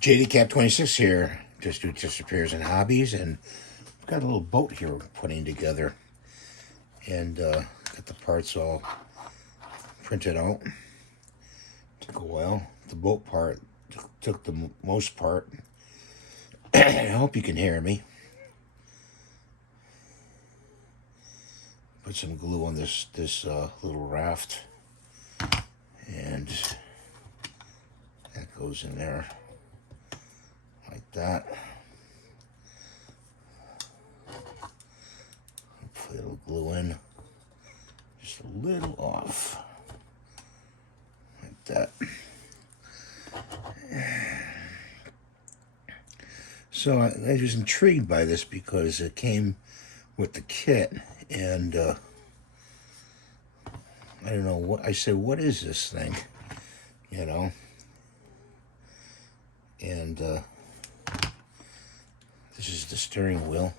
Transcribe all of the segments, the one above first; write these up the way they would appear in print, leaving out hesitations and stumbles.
JDCap26 here, just do just repairs and hobbies, and I've got a little boat here we're putting together, and got the parts all printed out. Took a while. The boat part took the most part. I hope you can hear me. Put some glue on this little raft, and that goes in there like that. Put a little glue in, just a little off, like that. So I was intrigued by this because it came with the kit, and I don't know what I said. What is this thing? You know, and this is the steering wheel.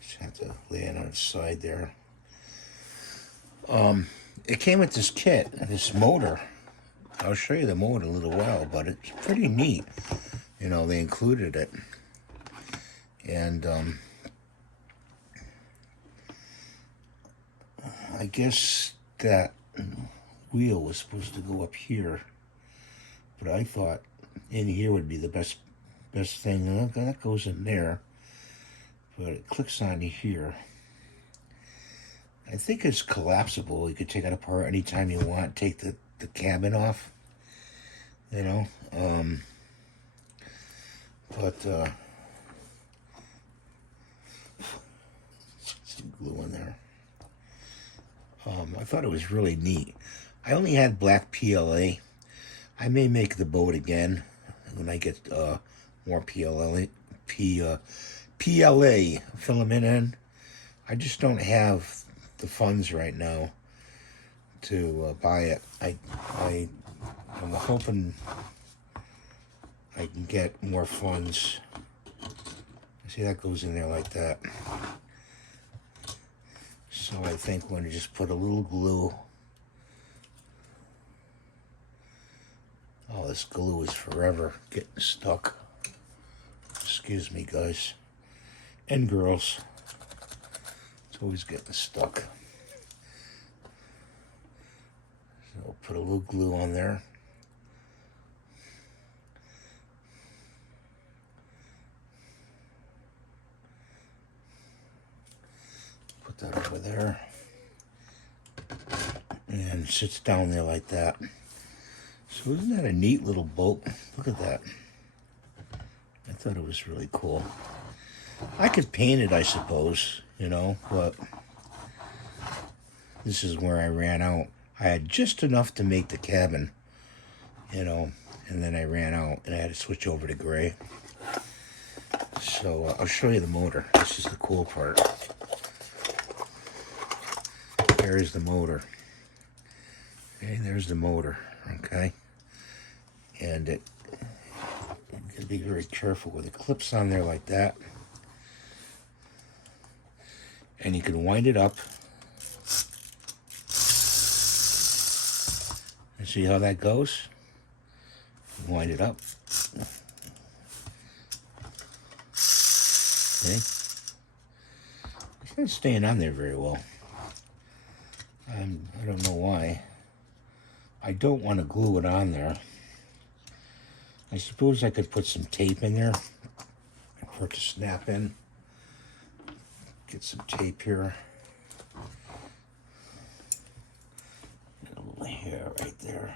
Just have to lay it on its side there. It came with this kit, this motor. I'll show you the motor in a little while, but it's pretty neat. You know, they included it. And I guess that wheel was supposed to go up here, but I thought in here would be the best thing. And that goes in there, but it clicks onto here. I think it's collapsible. You could take it apart anytime you want. Take the cabin off, you know. But some glue in there. I thought it was really neat. I only had black PLA. I may make the boat again when I get more PLA filament in. I just don't have the funds right now to buy it. I'm hoping I can get more funds. See, that goes in there like that. So I think I'm going to just put a little glue. Oh, this glue is forever getting stuck. Excuse me, guys and girls. It's always getting stuck. So I'll put a little glue on there. Put that over there. And sits down there like that. So isn't that a neat little boat? Look at that. I thought it was really cool. I could paint it, I suppose, you know, but this is where I ran out. I had just enough to make the cabin, you know, and then I ran out and I had to switch over to gray. So I'll show you the motor. This is the cool part. There's the motor. Okay, there's the motor, okay? And you gotta be very careful with the clips on there like that. And you can wind it up. And see how that goes? Wind it up. Okay. It's not staying on there very well. I don't know why. I don't want to glue it on there. I suppose I could put some tape in there for it to snap in. Get some tape here. And a little hair right there.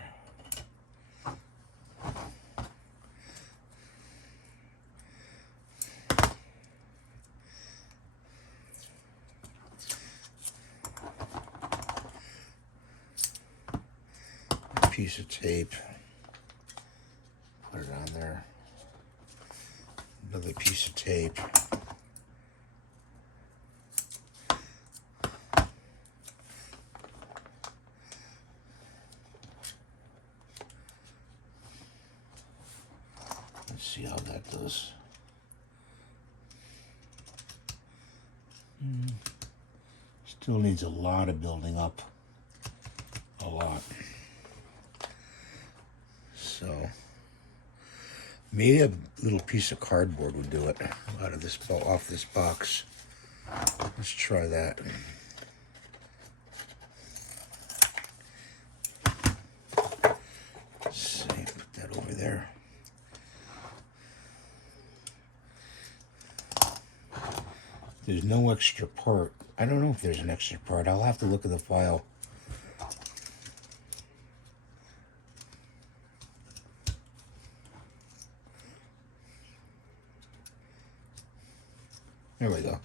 A piece of tape. Put it on there. Another piece of tape. Let's see how that does. Still needs a lot of building up. lot. So maybe a little piece of cardboard would do it out of this, off this box. Let's try that. Let's see, put that over there. There's no extra part. I don't know if there's an extra part. I'll have to look at the file. There we go.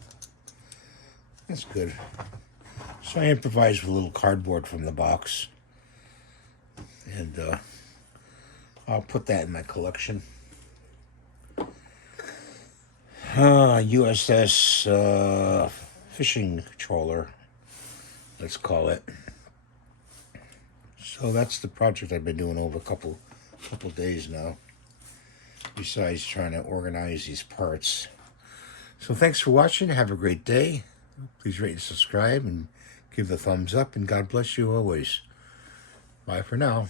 That's good. So I improvised with a little cardboard from the box. And I'll put that in my collection. USS fishing trawler, let's call it. So that's the project I've been doing over a couple days now, besides trying to organize these parts. So thanks for watching. Have a great day. Please rate and subscribe and give the thumbs up, and God bless you always. Bye for now.